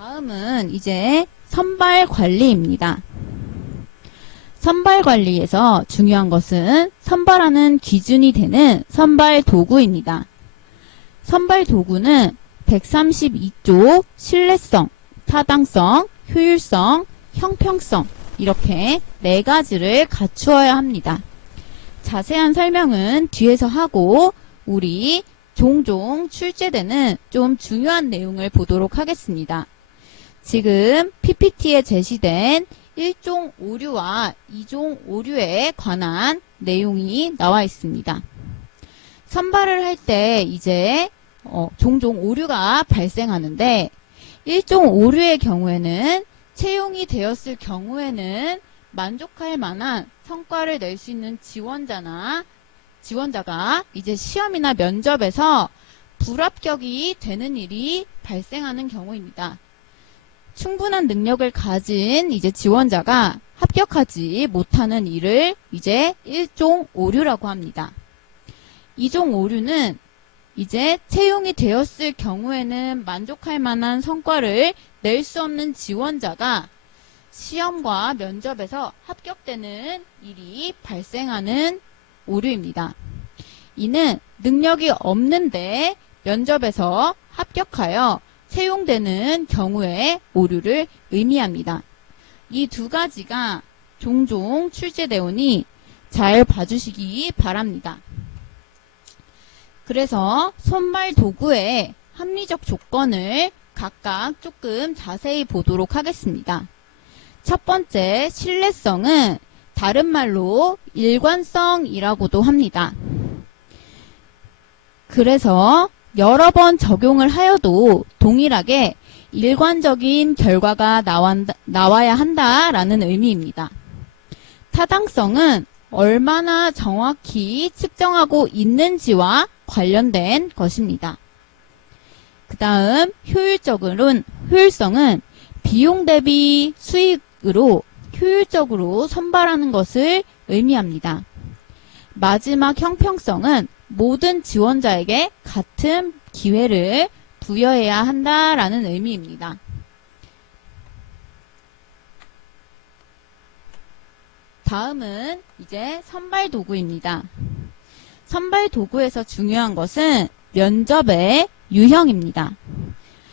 다음은 이제 선발 관리입니다. 선발 관리에서 중요한 것은 선발하는 기준이 되는 선발 도구입니다. 선발 도구는 132조 신뢰성, 타당성, 효율성, 형평성 이렇게 네 가지를 갖추어야 합니다. 자세한 설명은 뒤에서 하고 우리 종종 출제되는 좀 중요한 내용을 보도록 하겠습니다. 지금 PPT에 제시된 1종 오류와 2종 오류에 관한 내용이 나와 있습니다. 선발을 할 때 이제 어, 종종 오류가 발생하는데 1종 오류의 경우에는 채용이 되었을 경우에는 만족할 만한 성과를 낼 수 있는 지원자나 지원자가 이제 시험이나 면접에서 불합격이 되는 일이 발생하는 경우입니다. 충분한 능력을 가진 이제 지원자가 합격하지 못하는 일을 이제 1종 오류라고 합니다. 2종 오류는 이제 채용이 되었을 경우에는 만족할 만한 성과를 낼 수 없는 지원자가 시험과 면접에서 합격되는 일이 발생하는 오류입니다. 이는 능력이 없는데 면접에서 합격하여 채용되는 경우의 오류를 의미합니다. 이 두 가지가 종종 출제되오니 잘 봐주시기 바랍니다. 그래서 손발 도구의 합리적 조건을 각각 조금 자세히 보도록 하겠습니다. 첫 번째, 신뢰성은 다른 말로 일관성이라고도 합니다. 그래서 여러 번 적용을 하여도 동일하게 일관적인 결과가 나완다- 나와야 한다라는 의미입니다. 타당성은 얼마나 정확히 측정하고 있는지와 관련된 것입니다. 그 다음 효율적으로는 효율성은 비용 대비 수익으로 효율적으로 선발하는 것을 의미합니다. 마지막 형평성은 모든 지원자에게 같은 기회를 부여해야 한다라는 의미입니다. 다음은 이제 선발 도구입니다. 선발 도구에서 중요한 것은 면접의 유형입니다.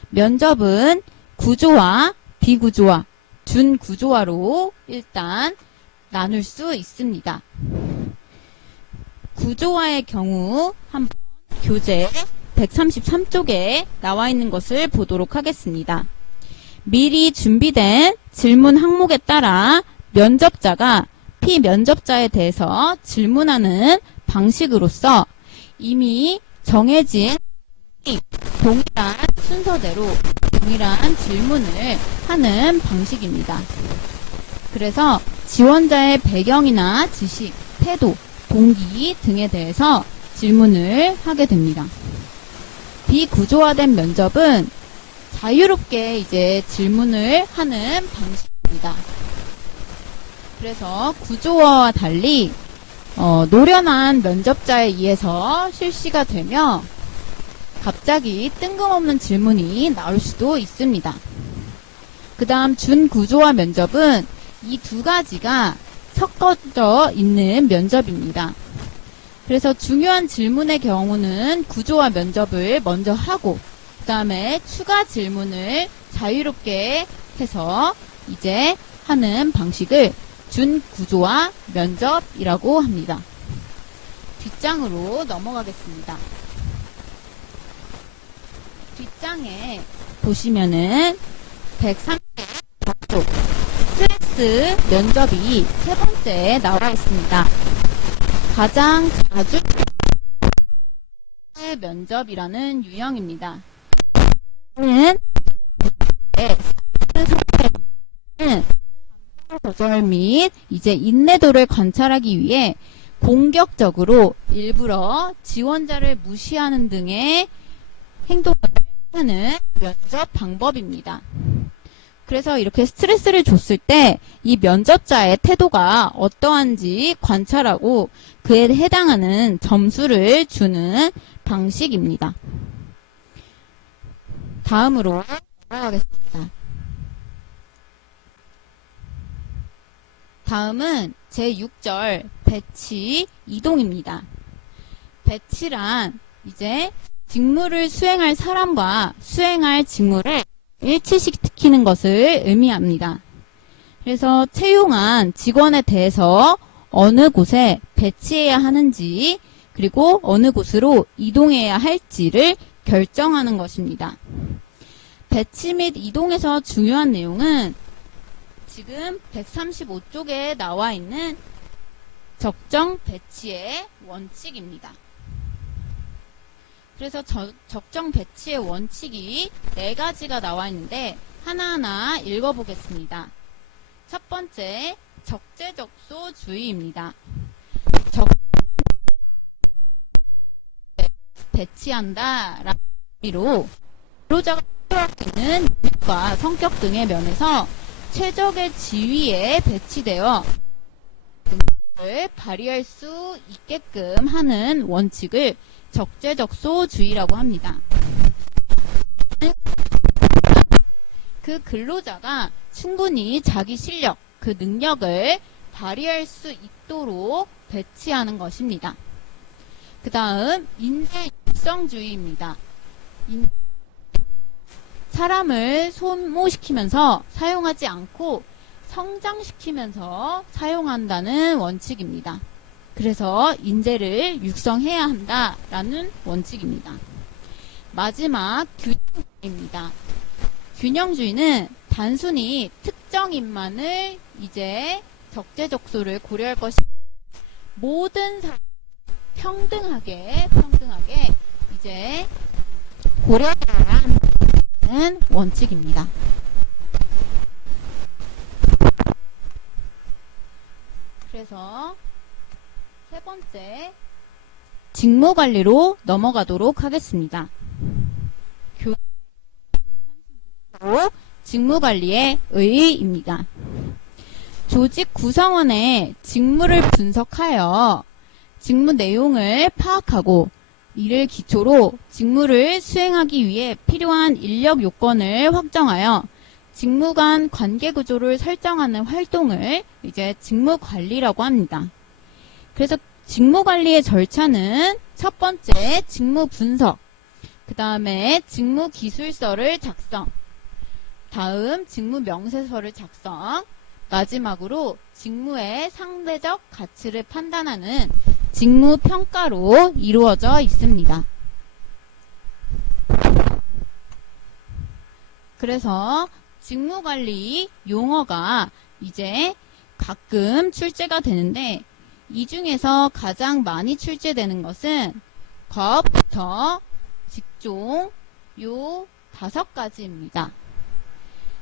면접은 구조화, 비구조화, 준구조화로 일단 나눌 수 있습니다. 구조화의 경우 한번 교재 133쪽에 나와 있는 것을 보도록 하겠습니다. 미리 준비된 질문 항목에 따라 면접자가 피면접자에 대해서 질문하는 방식으로서 이미 정해진 동일한 순서대로 동일한 질문을 하는 방식입니다. 그래서 지원자의 배경이나 지식, 태도, 동기 등에 대해서 질문을 하게 됩니다. 비구조화된 면접은 자유롭게 이제 질문을 하는 방식입니다. 그래서 구조화와 달리 어, 노련한 면접자에 의해서 실시가 되며 갑자기 뜬금없는 질문이 나올 수도 있습니다. 그 다음 준구조화 면접은 이 두 가지가 섞어져 있는 면접입니다. 그래서 중요한 질문의 경우는 구조화 면접을 먼저 하고 그 다음에 추가 질문을 자유롭게 해서 이제 하는 방식을 준구조화 면접이라고 합니다. 뒷장으로 넘어가겠습니다. 뒷장에 보시면은 130쪽 스트레스 면접이 세 번째에 나와 있습니다. 가장 자주 면접이라는 유형입니다. 는 스트레스는 조절 및 이제 인내도를 관찰하기 위해 공격적으로 일부러 지원자를 무시하는 등의 행동을 하는 면접 방법입니다. 그래서 이렇게 스트레스를 줬을 때 이 면접자의 태도가 어떠한지 관찰하고 그에 해당하는 점수를 주는 방식입니다. 다음으로 넘어가겠습니다. 다음은 제6절 배치 이동입니다. 배치란 이제 직무를 수행할 사람과 수행할 직무를 일치시키는 것을 의미합니다. 그래서 채용한 직원에 대해서 어느 곳에 배치해야 하는지 그리고 어느 곳으로 이동해야 할지를 결정하는 것입니다. 배치 및 이동에서 중요한 내용은 지금 135쪽에 나와 있는 적정 배치의 원칙입니다. 그래서 저- 적정 배치의 원칙이 네 가지가 나와 있는데 하나하나 읽어보겠습니다. 첫 번째, 적재적소 주의입니다. 적 배치한다 라는 의미로 근로자가 필요하고 있는 능력과 성격 등의 면에서 최적의 지위에 배치되어 능력을 발휘할 수 있게끔 하는 원칙을 적재적소주의라고 합니다. 그 근로자가 충분히 자기 실력, 그 능력을 발휘할 수 있도록 배치하는 것입니다. 그 다음, 인재 육성주의입니다. 인- 사람을 소모시키면서 사용하지 않고 성장시키면서 사용한다는 원칙입니다. 그래서 인재를 육성해야 한다라는 원칙입니다. 마지막 균형주의입니다. 균형주의는 단순히 특정 인만을 이제 적재적소를 고려할 것이 모든 사람 평등하게 평등하게 이제 고려해야 하는 원칙입니다. 그래서 세 번째 직무 관리로 넘어가도록 하겠습니다. 교 직무 관리의 의의입니다. 조직 구성원의 직무를 분석하여 직무 내용을 파악하고 이를 기초로 직무를 수행하기 위해 필요한 인력 요건을 확정하여 직무 간 관계 구조를 설정하는 활동을 이제 직무 관리라고 합니다. 그래서 직무 관리의 절차는 첫 번째 직무 분석, 그 다음에 직무 기술서를 작성, 다음 직무 명세서를 작성, 마지막으로 직무의 상대적 가치를 판단하는 직무 평가로 이루어져 있습니다. 그래서 직무 관리 용어가 이제 가끔 출제가 되는데 이 중에서 가장 많이 출제되는 것은 과업부터 직종 요 다섯 가지입니다.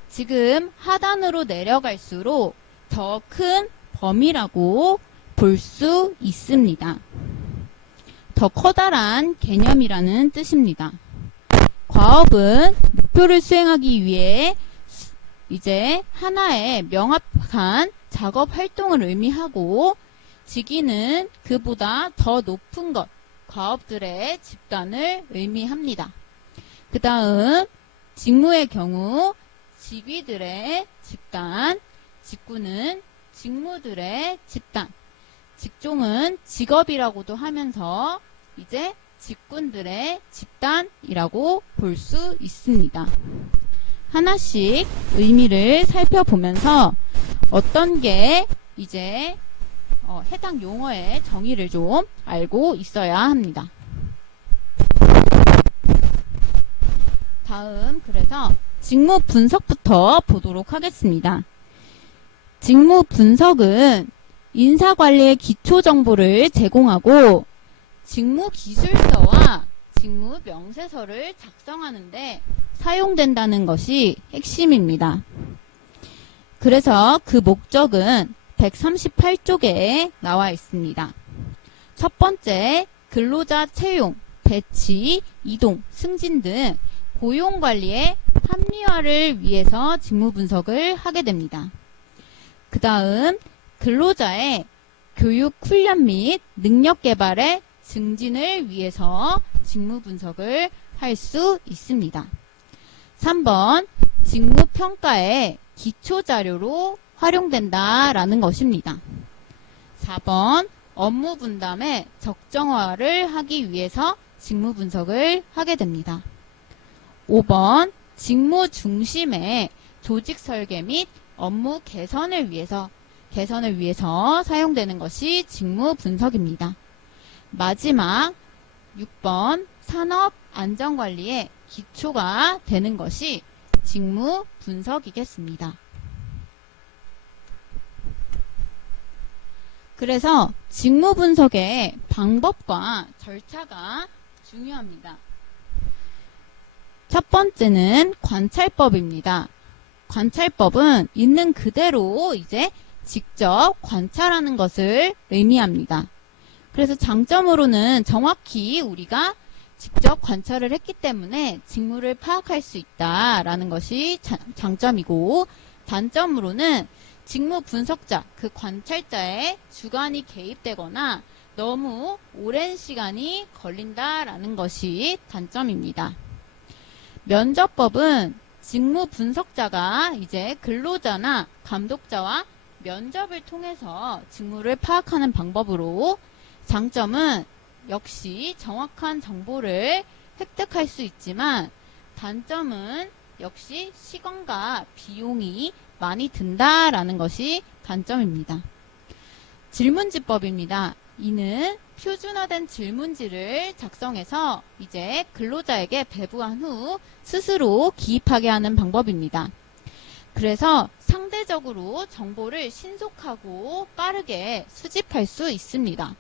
지금 하단으로 내려갈수록 더 큰 범위라고 볼 수 있습니다. 더 커다란 개념이라는 뜻입니다. 과업은 목표를 수행하기 위해 이제 하나의 명확한 작업 활동을 의미하고 직위는 그보다 더 높은 것, 과업들의 집단을 의미합니다. 그 다음, 직무의 경우, 직위들의 집단, 직구는 직무들의 집단, 직종은 직업이라고도 하면서 이제 직군들의 집단이라고 볼 수 있습니다. 하나씩 의미를 살펴보면서 어떤 게 이제 어, 해당 용어의 정의를 좀 알고 있어야 합니다. 다음 그래서 직무 분석부터 보도록 하겠습니다. 직무 분석은 인사관리의 기초 정보를 제공하고 직무 기술서와 직무 명세서를 작성하는데 사용된다는 것이 핵심입니다. 그래서 그 목적은 138쪽에 나와 있습니다. 첫 번째, 근로자 채용, 배치, 이동, 승진 등 고용 관리의 합리화를 위해서 직무 분석을 하게 됩니다. 그 다음, 근로자의 교육 훈련 및 능력 개발의 증진을 위해서 직무 분석을 할 수 있습니다. 3번, 직무 평가의 기초 자료로 활용된다라는 것입니다. 4번 업무 분담의 적정화를 하기 위해서 직무 분석을 하게 됩니다. 5번 직무 중심의 조직 설계 및 업무 개선을 위해서 개선을 위해서 사용되는 것이 직무 분석입니다. 마지막 6번 산업 안전관리의 기초가 되는 것이 직무 분석이겠습니다. 그래서 직무 분석의 방법과 절차가 중요합니다. 첫 번째는 관찰법입니다. 관찰법은 있는 그대로 이제 직접 관찰하는 것을 의미합니다. 그래서 장점으로는 정확히 우리가 직접 관찰을 했기 때문에 직무를 파악할 수 있다라는 것이 자- 장점이고 단점으로는 직무 분석자, 그 관찰자의 주관이 개입되거나 너무 오랜 시간이 걸린다라는 것이 단점입니다. 면접법은 직무 분석자가 이제 근로자나 감독자와 면접을 통해서 직무를 파악하는 방법으로 장점은 역시 정확한 정보를 획득할 수 있지만 단점은 역시 시간과 비용이 많이 든다라는 것이 단점입니다. 질문지법입니다. 이는 표준화된 질문지를 작성해서 이제 근로자에게 배부한 후 스스로 기입하게 하는 방법입니다. 그래서 상대적으로 정보를 신속하고 빠르게 수집할 수 있습니다.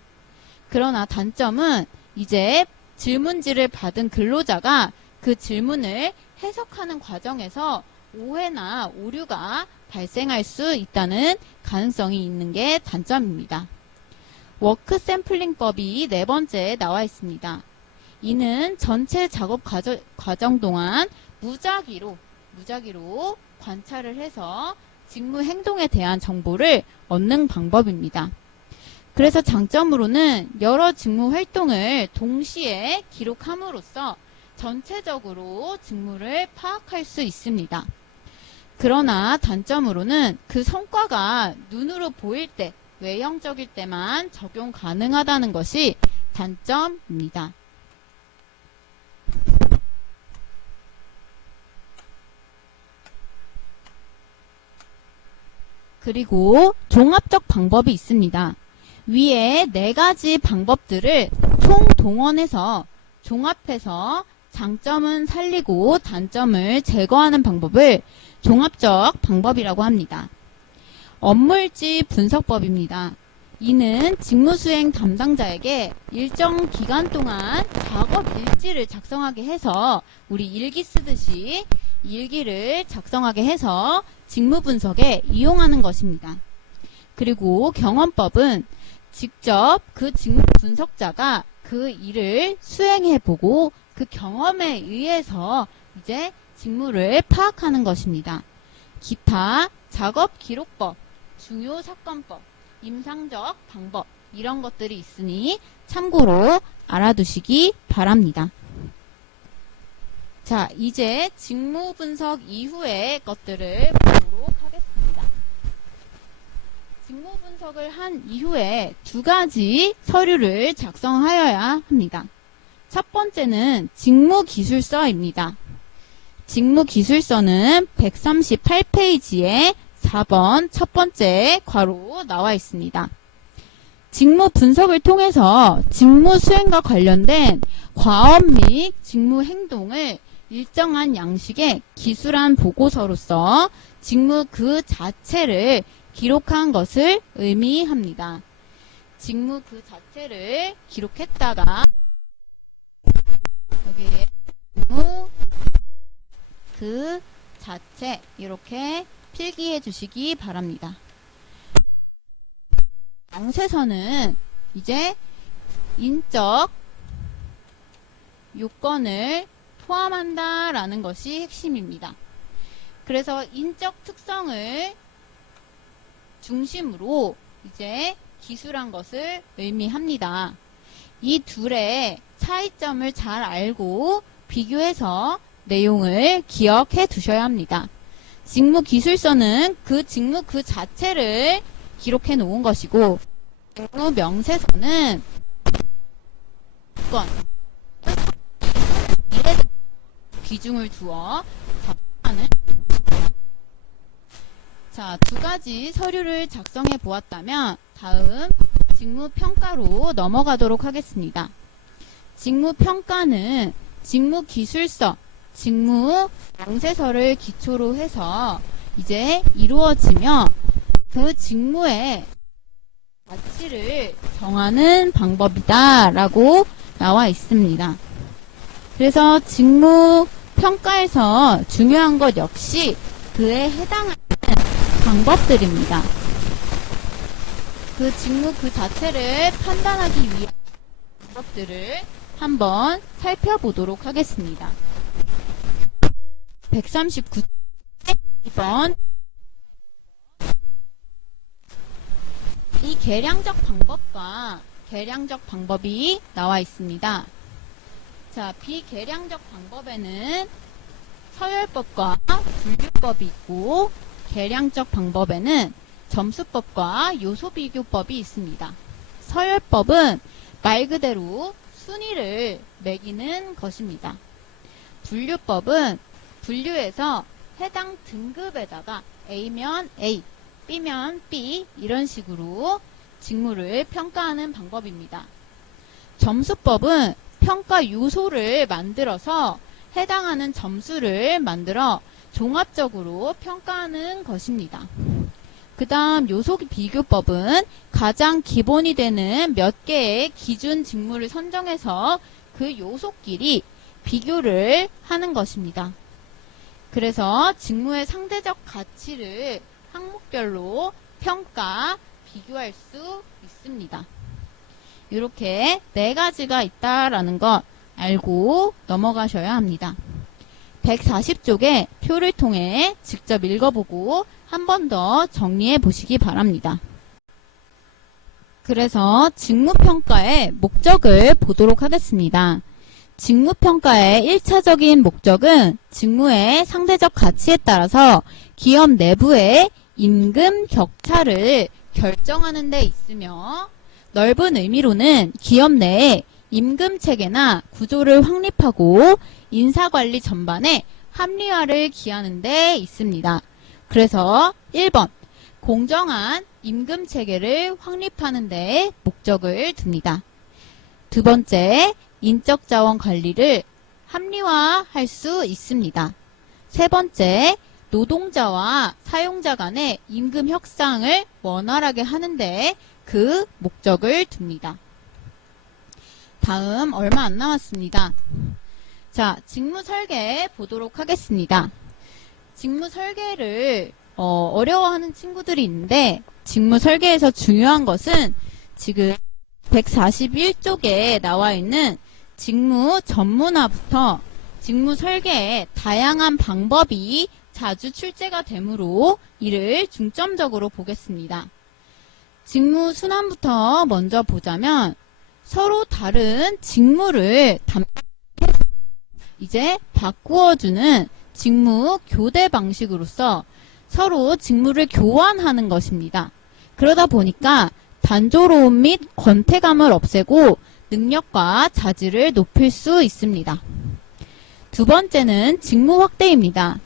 그러나 단점은 이제 질문지를 받은 근로자가 그 질문을 해석하는 과정에서 오해나 오류가 발생할 수 있다는 가능성이 있는 게 단점입니다. 워크 샘플링법이 네 번째에 나와 있습니다. 이는 전체 작업 과정, 과정 동안 무작위로 무작위로 관찰을 해서 직무 행동에 대한 정보를 얻는 방법입니다. 그래서 장점으로는 여러 직무 활동을 동시에 기록함으로써 전체적으로 직무를 파악할 수 있습니다. 그러나 단점으로는 그 성과가 눈으로 보일 때, 외형적일 때만 적용 가능하다는 것이 단점입니다. 그리고 종합적 방법이 있습니다. 위에 네 가지 방법들을 총동원해서 종합해서 장점은 살리고 단점을 제거하는 방법을 종합적 방법이라고 합니다. 업무일지 분석법입니다. 이는 직무수행 담당자에게 일정 기간 동안 작업 일지를 작성하게 해서 우리 일기 쓰듯이 일기를 작성하게 해서 직무 분석에 이용하는 것입니다. 그리고 경험법은 직접 그 직무 분석자가 그 일을 수행해 보고 그 경험에 의해서 이제 직무를 파악하는 것입니다. 기타 작업 기록법, 중요 사건법, 임상적 방법 이런 것들이 있으니 참고로 알아두시기 바랍니다. 자, 이제 직무 분석 이후의 것들을 보도록 하겠습니다. 직무 분석을 한 이후에 두 가지 서류를 작성하여야 합니다. 첫 번째는 직무 기술서입니다. 직무 기술서는 138페이지에 4번 첫 번째 괄호 나와 있습니다. 직무 분석을 통해서 직무 수행과 관련된 과업 및 직무 행동을 일정한 양식의 기술한 보고서로서 직무 그 자체를 기록한 것을 의미합니다. 직무 그 자체를 기록했다가 여기에 직무 그 자체 이렇게 필기해 주시기 바랍니다. 양세서는 이제 인적 요건을 포함한다라는 것이 핵심입니다. 그래서 인적 특성을 중심으로 이제 기술한 것을 의미합니다. 이 둘의 차이점을 잘 알고 비교해서 내용을 기억해 두셔야 합니다. 직무 기술서는 그 직무 그 자체를 기록해 놓은 것이고 직무 명세서는 건 일에 비중을 두어 작성하는 자, 두 가지 서류를 작성해 보았다면 다음 직무 평가로 넘어가도록 하겠습니다. 직무 평가는 직무 기술서, 직무 명세서를 기초로 해서 이제 이루어지며 그 직무의 가치를 정하는 방법이다 라고 나와 있습니다. 그래서 직무 평가에서 중요한 것 역시 그에 해당하는 방법들입니다. 그 직무 그 자체를 판단하기 위한 방법들을 한번 살펴보도록 하겠습니다. 139, 2번. 이 계량적 방법과 계량적 방법이 나와 있습니다. 자, 비계량적 방법에는 서열법과 분류법이 있고, 계량적 방법에는 점수법과 요소비교법이 있습니다. 서열법은 말 그대로 순위를 매기는 것입니다. 분류법은 분류해서 해당 등급에다가 A면 A, B면 B 이런 식으로 직무를 평가하는 방법입니다. 점수법은 평가 요소를 만들어서 해당하는 점수를 만들어 종합적으로 평가하는 것입니다. 그 다음 요소 비교법은 가장 기본이 되는 몇 개의 기준 직무를 선정해서 그 요소끼리 비교를 하는 것입니다. 그래서 직무의 상대적 가치를 항목별로 평가, 비교할 수 있습니다. 이렇게 네 가지가 있다라는 것 알고 넘어가셔야 합니다. 140쪽의 표를 통해 직접 읽어보고 한 번 더 정리해 보시기 바랍니다. 그래서 직무평가의 목적을 보도록 하겠습니다. 직무평가의 1차적인 목적은 직무의 상대적 가치에 따라서 기업 내부의 임금 격차를 결정하는 데 있으며 넓은 의미로는 기업 내에 임금 체계나 구조를 확립하고 인사관리 전반에 합리화를 기하는 데 있습니다. 그래서 1번 공정한 임금 체계를 확립하는 데 목적을 둡니다. 두 번째 인적 자원 관리를 합리화할 수 있습니다. 세 번째 노동자와 사용자 간의 임금 협상을 원활하게 하는데 그 목적을 둡니다. 다음 얼마 안 남았습니다. 자, 직무 설계 보도록 하겠습니다. 직무 설계를 어, 려워하는 친구들이 있는데 직무 설계에서 중요한 것은 지금 141쪽에 나와 있는 직무 전문화부터 직무 설계의 다양한 방법이 자주 출제가 되므로 이를 중점적으로 보겠습니다. 직무 순환부터 먼저 보자면 서로 다른 직무를 담당해서 이제 바꾸어주는 직무 교대 방식으로서 서로 직무를 교환하는 것입니다. 그러다 보니까 단조로움 및 권태감을 없애고 능력과 자질을 높일 수 있습니다. 두 번째는 직무 확대입니다.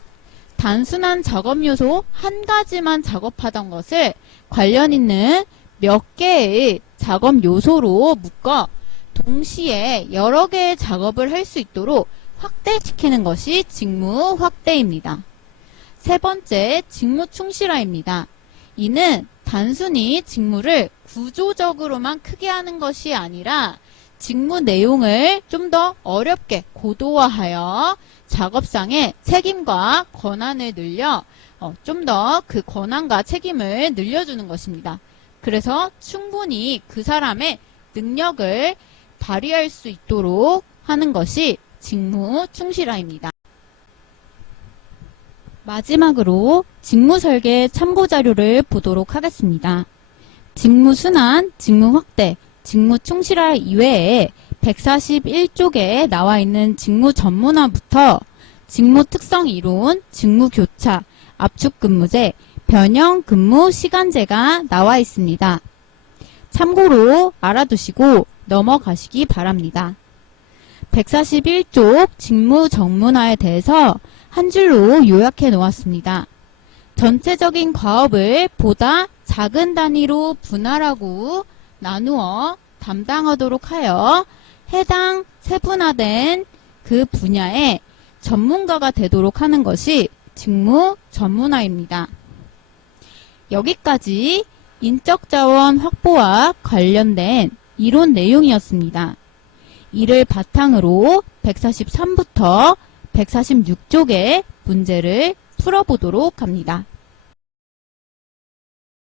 단순한 작업 요소 한 가지만 작업하던 것을 관련 있는 몇 개의 작업 요소로 묶어 동시에 여러 개의 작업을 할 수 있도록 확대시키는 것이 직무 확대입니다. 세 번째, 직무 충실화입니다. 이는 단순히 직무를 구조적으로만 크게 하는 것이 아니라 직무 내용을 좀 더 어렵게 고도화하여 작업상의 책임과 권한을 늘려 어, 좀더 그 권한과 책임을 늘려주는 것입니다. 그래서 충분히 그 사람의 능력을 발휘할 수 있도록 하는 것이 직무 충실화입니다. 마지막으로 직무 설계 참고 자료를 보도록 하겠습니다. 직무 순환, 직무 확대, 직무 충실화 이외에 141쪽에 나와 있는 직무 전문화부터 직무 특성 이론, 직무 교차, 압축 근무제, 변형 근무 시간제가 나와 있습니다. 참고로 알아두시고 넘어가시기 바랍니다. 141쪽 직무 정문화에 대해서 한 줄로 요약해 놓았습니다. 전체적인 과업을 보다 작은 단위로 분할하고 나누어 담당하도록 하여 해당 세분화된 그 분야의 전문가가 되도록 하는 것이 직무 전문화입니다. 여기까지 인적 자원 확보와 관련된 이론 내용이었습니다. 이를 바탕으로 143부터 146쪽의 문제를 풀어보도록 합니다.